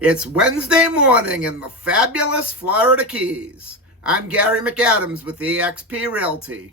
It's Wednesday morning in the fabulous Florida Keys. I'm Gary McAdams with eXp Realty.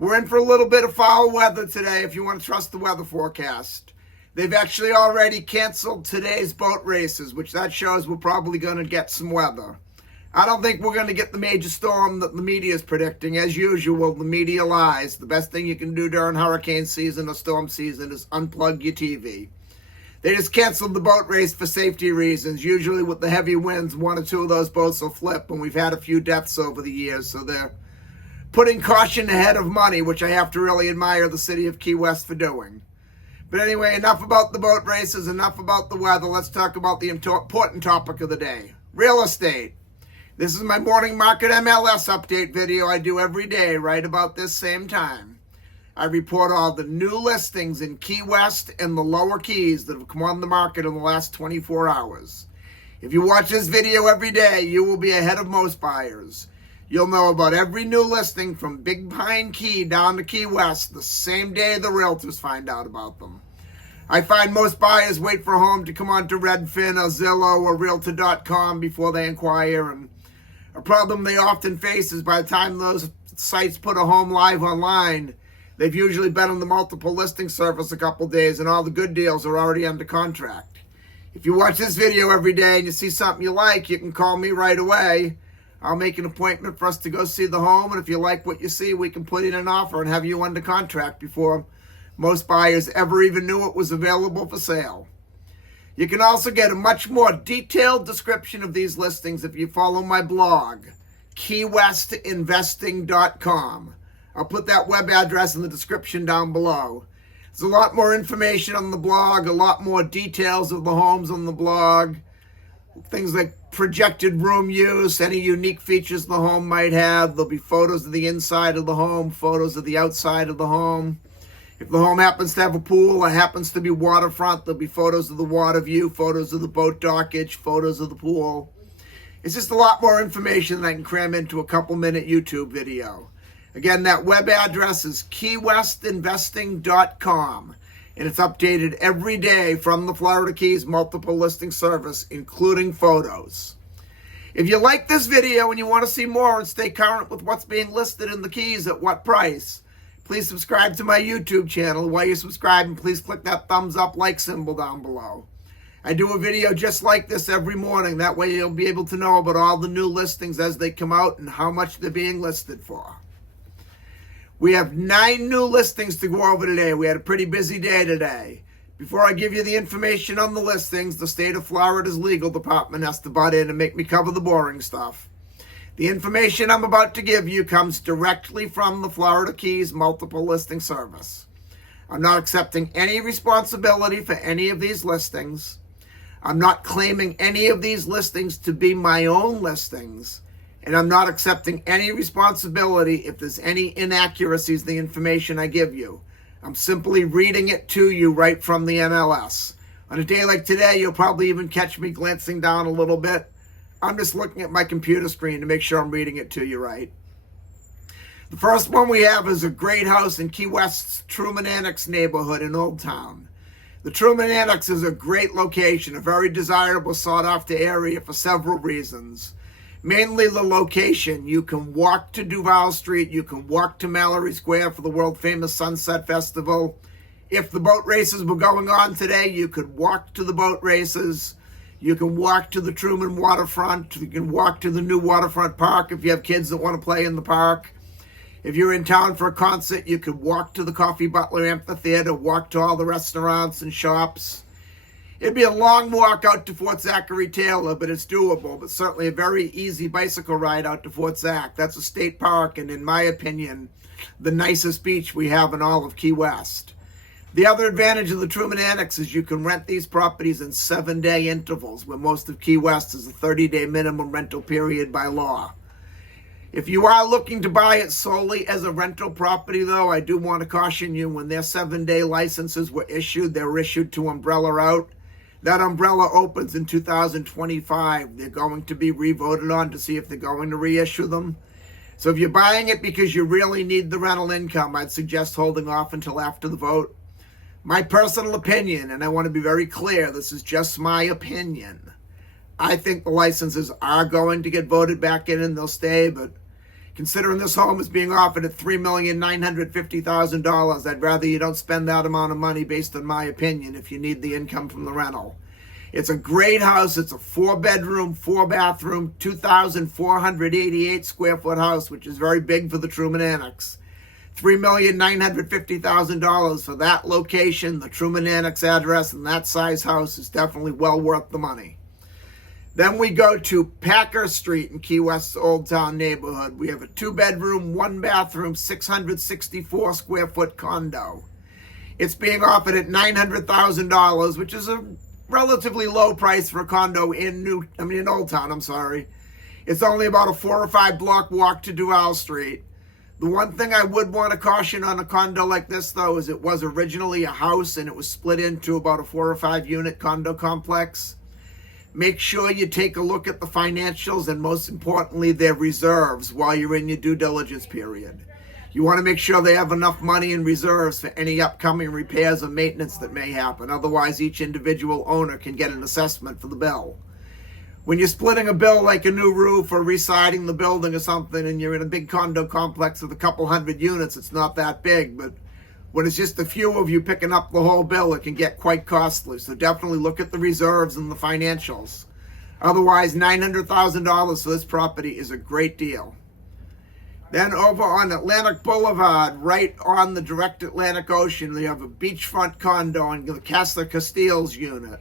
We're in for a little bit of foul weather today if you want to trust the weather forecast. They've actually already canceled today's boat races, which that shows we're probably going to get some weather. I don't think we're going to get the major storm that the media is predicting. As usual, the media lies. The best thing you can do during hurricane season or storm season is unplug your TV. They just canceled the boat race for safety reasons. Usually with the heavy winds, one or two of those boats will flip, and we've had a few deaths over the years, so they're putting caution ahead of money, which I have to really admire the city of Key West for doing. But anyway, enough about the boat races, enough about the weather. Let's talk about the important topic of the day, real estate. This is my morning market MLS update video I do every day right about this same time. I report all the new listings in Key West and the lower Keys that have come on the market in the last 24 hours. If you watch this video every day, you will be ahead of most buyers. You'll know about every new listing from Big Pine Key down to Key West the same day the realtors find out about them. I find most buyers wait for a home to come onto Redfin or Zillow or Realtor.com before they inquire, and a problem they often face is by the time those sites put a home live online, they've usually been on the multiple listing service a couple days and all the good deals are already under contract. If you watch this video every day and you see something you like, you can call me right away. I'll make an appointment for us to go see the home, and if you like what you see, we can put in an offer and have you under contract before most buyers ever even knew it was available for sale. You can also get a much more detailed description of these listings if you follow my blog, keywestinvesting.com. I'll put that web address in the description down below. There's a lot more information on the blog, a lot more details of the homes on the blog, things like projected room use, any unique features the home might have. There'll be photos of the inside of the home, photos of the outside of the home. If the home happens to have a pool or happens to be waterfront, there'll be photos of the water view, photos of the boat dockage, photos of the pool. It's just a lot more information that I can cram into a couple-minute YouTube video. Again, that web address is keywestinvesting.com, and it's updated every day from the Florida Keys multiple listing service, including photos. If you like this video and you want to see more and stay current with what's being listed in the Keys at what price, please subscribe to my YouTube channel. While you're subscribing, please click that thumbs up like symbol down below. I do a video just like this every morning. That way you'll be able to know about all the new listings as they come out and how much they're being listed for. We have 9 new listings to go over today. We had a pretty busy day today. Before I give you the information on the listings, the state of Florida's legal department has to butt in and make me cover the boring stuff. The information I'm about to give you comes directly from the Florida Keys multiple listing service. I'm not accepting any responsibility for any of these listings. I'm not claiming any of these listings to be my own listings. And I'm not accepting any responsibility if there's any inaccuracies in the information I give you. I'm simply reading it to you right from the MLS. On a day like today, you'll probably even catch me glancing down a little bit. I'm just looking at my computer screen to make sure I'm reading it to you right. The first one we have is a great house in Key West's Truman Annex neighborhood in Old Town. The Truman Annex is a great location, a very desirable sought-after area for several reasons. Mainly the location. You can walk to Duval Street. You can walk to Mallory Square for the world-famous Sunset Festival. If the boat races were going on today, you could walk to the boat races. You can walk to the Truman waterfront. You can walk to the new waterfront park if you have kids that want to play in the park. If you're in town for a concert, you could walk to the Coffee Butler Amphitheater, walk to all the restaurants and shops. It'd be a long walk out to Fort Zachary Taylor, but it's doable, but certainly a very easy bicycle ride out to Fort Zach. That's a state park, and in my opinion, the nicest beach we have in all of Key West. The other advantage of the Truman Annex is you can rent these properties in 7-day intervals, where most of Key West is a 30-day minimum rental period by law. If you are looking to buy it solely as a rental property, though, I do want to caution you, when their 7-day licenses were issued, they were issued to umbrella out. That umbrella opens in 2025. They're going to be re-voted on to see if they're going to reissue them. So if you're buying it because you really need the rental income, I'd suggest holding off until after the vote. My personal opinion, and I want to be very clear, this is just my opinion. I think the licenses are going to get voted back in and they'll stay, but considering this home is being offered at $3,950,000, I'd rather you don't spend that amount of money based on my opinion if you need the income from the rental. It's a great house. It's a 4-bedroom, 4-bathroom, 2,488 square foot house, which is very big for the Truman Annex. $3,950,000 for that location, the Truman Annex address, and that size house is definitely well worth the money. Then we go to Packer Street in Key West's Old Town neighborhood. We have a 2-bedroom, 1-bathroom, 664 square foot condo. It's being offered at $900,000, which is a relatively low price for a condo in Old Town, I'm sorry. It's only about a 4 or 5 block walk to Duval Street. The one thing I would want to caution on a condo like this, though, is it was originally a house and it was split into about a 4 or 5 unit condo complex. Make sure you take a look at the financials and, most importantly, their reserves while you're in your due diligence period. You want to make sure they have enough money in reserves for any upcoming repairs or maintenance that may happen. Otherwise, each individual owner can get an assessment for the bill. When you're splitting a bill like a new roof or residing the building or something and you're in a big condo complex with a couple hundred units, it's not that big. But when it's just a few of you picking up the whole bill, it can get quite costly. So definitely look at the reserves and the financials. Otherwise, $900,000 for this property is a great deal. Then over on Atlantic Boulevard, right on the direct Atlantic Ocean, we have a beachfront condo in the Casa Castiles unit.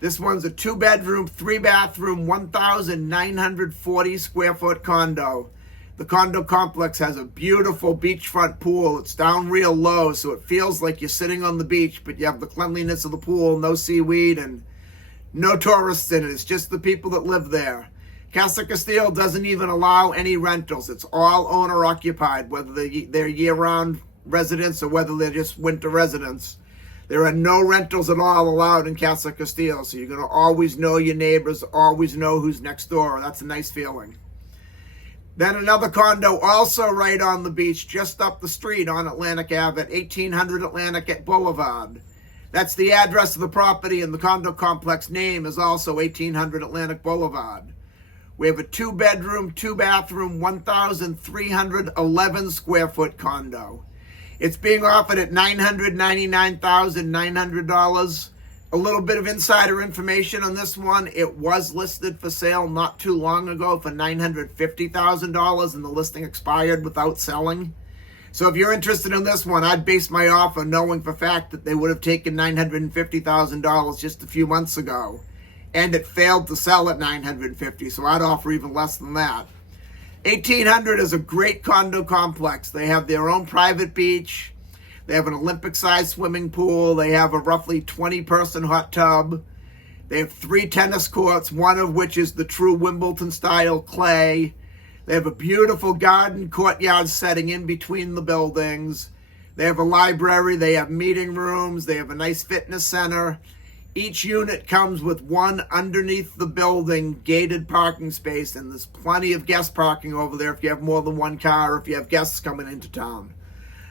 This one's a 2-bedroom, 3-bathroom, 1,940 square foot condo. The condo complex has a beautiful beachfront pool. It's down real low, so it feels like you're sitting on the beach, but you have the cleanliness of the pool, no seaweed, and no tourists in it. It's just the people that live there. Casa Castile doesn't even allow any rentals. It's all owner-occupied, whether they're year-round residents or whether they're just winter residents. There are no rentals at all allowed in Casa Castile, so you're going to always know your neighbors, always know who's next door. That's a nice feeling. Then another condo also right on the beach, just up the street on Atlantic Ave at 1800 Atlantic Boulevard. That's the address of the property, and the condo complex name is also 1800 Atlantic Boulevard. We have a 2-bedroom, 2-bathroom, 1,311 square foot condo. It's being offered at $999,900. A little bit of insider information on this one. It was listed for sale not too long ago for $950,000, and the listing expired without selling. So if you're interested in this one, I'd base my offer knowing for a fact that they would have taken $950,000 just a few months ago. And it failed to sell at $950,000, so I'd offer even less than that. 1800 is a great condo complex. They have their own private beach. They have an Olympic-sized swimming pool. They have a roughly 20-person hot tub. They have 3 tennis courts, one of which is the true Wimbledon-style clay. They have a beautiful garden courtyard setting in between the buildings. They have a library. They have meeting rooms. They have a nice fitness center. Each unit comes with one underneath the building gated parking space, and there's plenty of guest parking over there if you have more than one car or if you have guests coming into town.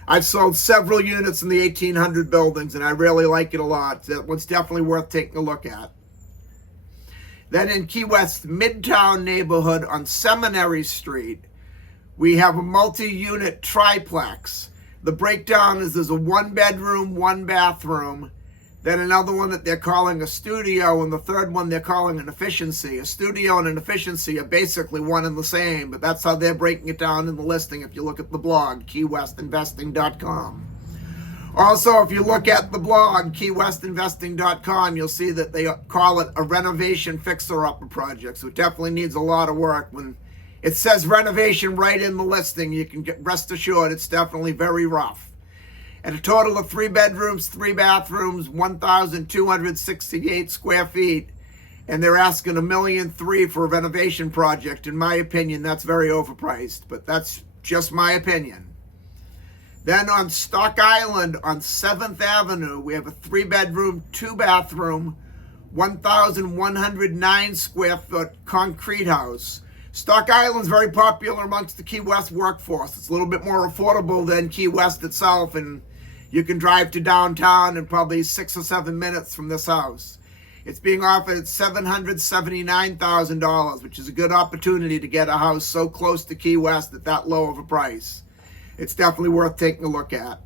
I've sold several units in the 1800 buildings, and I really like it a lot. That one's definitely worth taking a look at. Then in Key West Midtown neighborhood on Seminary Street, we have a multi-unit triplex. The breakdown is there's a 1-bedroom, 1-bathroom, then another one that they're calling a studio, and the third one they're calling an efficiency. A studio and an efficiency are basically one and the same, but that's how they're breaking it down in the listing if you look at the blog, keywestinvesting.com. Also, if you look at the blog, keywestinvesting.com, you'll see that they call it a renovation fixer-upper project, so it definitely needs a lot of work. When it says renovation right in the listing, you can rest assured it's definitely very rough. At a total of 3 bedrooms, 3 bathrooms, 1,268 square feet, and they're asking $1.3 million for a renovation project. In my opinion, that's very overpriced, but that's just my opinion. Then on Stock Island on 7th Avenue, we have a 3-bedroom, 2-bathroom, 1,109 square foot concrete house. Stock Island's very popular amongst the Key West workforce. It's a little bit more affordable than Key West itself, and you can drive to downtown in probably 6 or 7 minutes from this house. It's being offered at $779,000, which is a good opportunity to get a house so close to Key West at that low of a price. It's definitely worth taking a look at.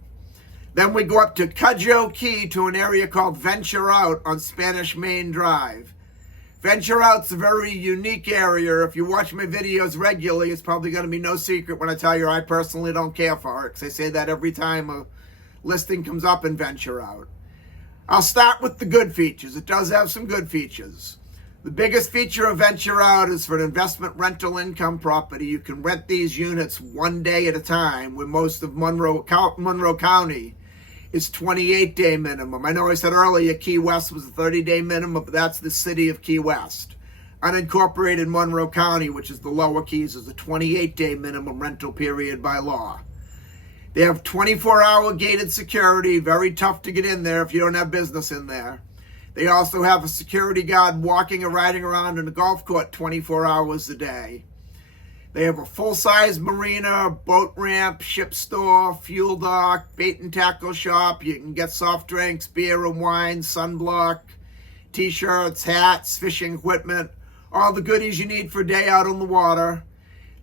Then we go up to Cudjoe Key to an area called Venture Out on Spanish Main Drive. Venture Out's a very unique area. If you watch my videos regularly, it's probably going to be no secret when I tell you I personally don't care for it, because I say that every time a listing comes up in Venture Out. I'll start with the good features. It does have some good features. The biggest feature of Venture Out is for an investment rental income property. You can rent these units one day at a time, where most of Monroe County is 28-day minimum. I know I said earlier Key West was a 30-day minimum, but that's the city of Key West. Unincorporated Monroe County, which is the lower Keys, is a 28-day minimum rental period by law. They have 24-hour gated security, very tough to get in there if you don't have business in there. They also have a security guard walking or riding around in a golf court 24 hours a day. They have a full-size marina, boat ramp, ship store, fuel dock, bait and tackle shop. You can get soft drinks, beer and wine, sunblock, t-shirts, hats, fishing equipment, all the goodies you need for a day out on the water.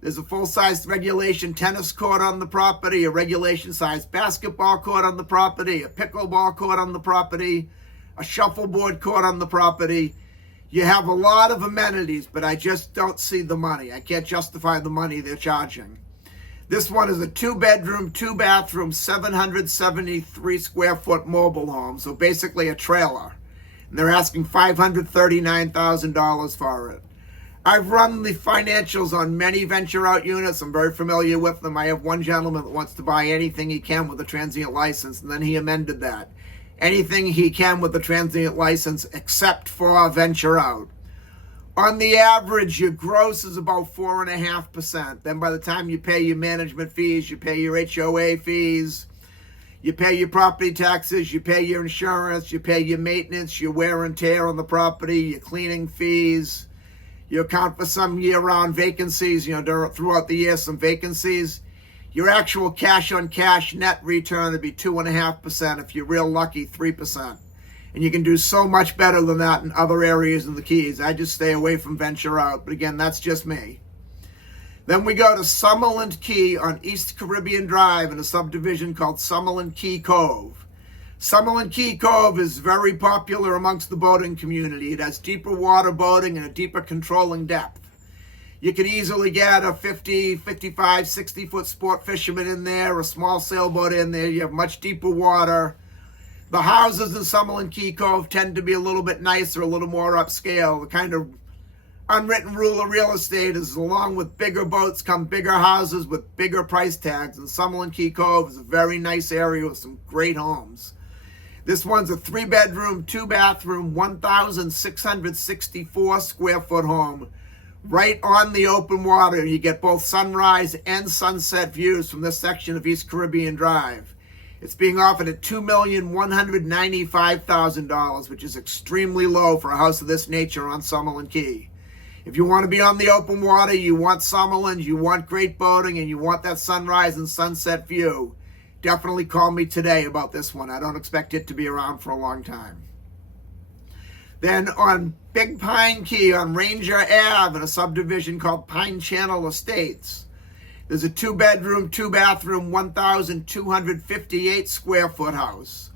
There's a full-size regulation tennis court on the property, a regulation-sized basketball court on the property, a pickleball court on the property, a shuffleboard court on the property. You have a lot of amenities, but I just don't see the money. I can't justify the money they're charging. This one is a 2-bedroom, 2-bathroom, 773 square foot mobile home, so basically a trailer. And they're asking $539,000 for it. I've run the financials on many Venture Out units. I'm very familiar with them. I have one gentleman that wants to buy anything he can with a transient license, and then he amended that. Anything he can with a transient license except for Venture Out. On the average, your gross is about 4.5%. Then by the time you pay your management fees, you pay your HOA fees, you pay your property taxes, you pay your insurance, you pay your maintenance, your wear and tear on the property, your cleaning fees. You account for some year-round vacancies, throughout the year, some vacancies. Your actual cash-on-cash net return would be 2.5%. If you're real lucky, 3%. And you can do so much better than that in other areas in the Keys. I just stay away from Venture Out. But again, that's just me. Then we go to Summerland Key on East Caribbean Drive in a subdivision called Summerland Key Cove. Summerland Key Cove is very popular amongst the boating community. It has deeper water boating and a deeper controlling depth. You could easily get a 50, 55, 60-foot sport fisherman in there, a small sailboat in there. You have much deeper water. The houses in Summerland Key Cove tend to be a little bit nicer, a little more upscale. The kind of unwritten rule of real estate is along with bigger boats come bigger houses with bigger price tags. And Summerland Key Cove is a very nice area with some great homes. This one's a 3-bedroom, 2-bathroom, 1,664 square foot home. Right on the open water. You get both sunrise and sunset views from this section of East Caribbean Drive. It's being offered at $2,195,000, which is extremely low for a house of this nature on Summerland Key. If you want to be on the open water, you want Summerland, you want great boating, and you want that sunrise and sunset view, definitely call me today about this one. I don't expect it to be around for a long time. Then on Big Pine Key on Ranger Ave in a subdivision called Pine Channel Estates, there's a 2-bedroom, 2-bathroom, 1,258 square foot house.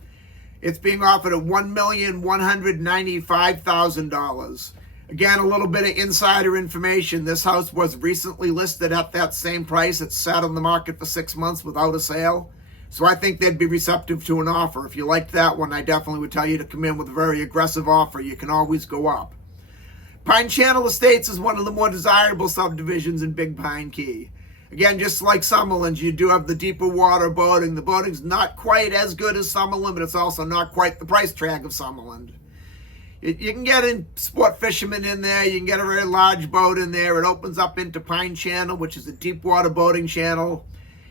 It's being offered at $1,195,000. Again, a little bit of insider information. This house was recently listed at that same price. It sat on the market for 6 months without a sale. So I think they'd be receptive to an offer. If you liked that one, I definitely would tell you to come in with a very aggressive offer. You can always go up. Pine Channel Estates is one of the more desirable subdivisions in Big Pine Key. Again, just like Summerland, you do have the deeper water boating. The boating's not quite as good as Summerland, but it's also not quite the price tag of Summerland. You can get in sport fishermen in there. You can get a very large boat in there. It opens up into Pine Channel, which is a deep water boating channel.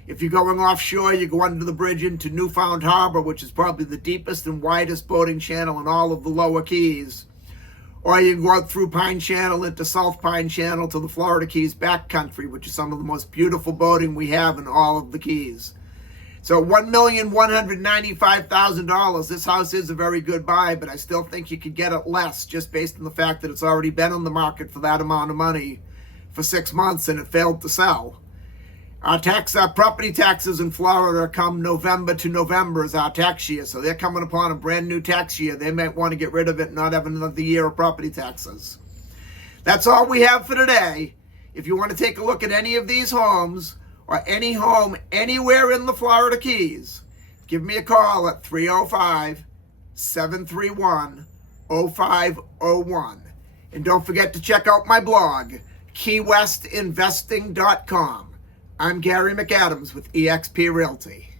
If you're going offshore, you go under the bridge into Newfound Harbor, which is probably the deepest and widest boating channel in all of the lower Keys. Or you can go out through Pine Channel into South Pine Channel to the Florida Keys backcountry, which is some of the most beautiful boating we have in all of the Keys. So $1,195,000. This house is a very good buy, but I still think you could get it less just based on the fact that it's already been on the market for that amount of money for 6 months and it failed to sell. Our property taxes in Florida come November to November is our tax year. So they're coming upon a brand new tax year. They might want to get rid of it and not have another year of property taxes. That's all we have for today. If you want to take a look at any of these homes or any home anywhere in the Florida Keys, give me a call at 305-731-0501. And don't forget to check out my blog, KeyWestInvesting.com. I'm Gary McAdams with eXp Realty.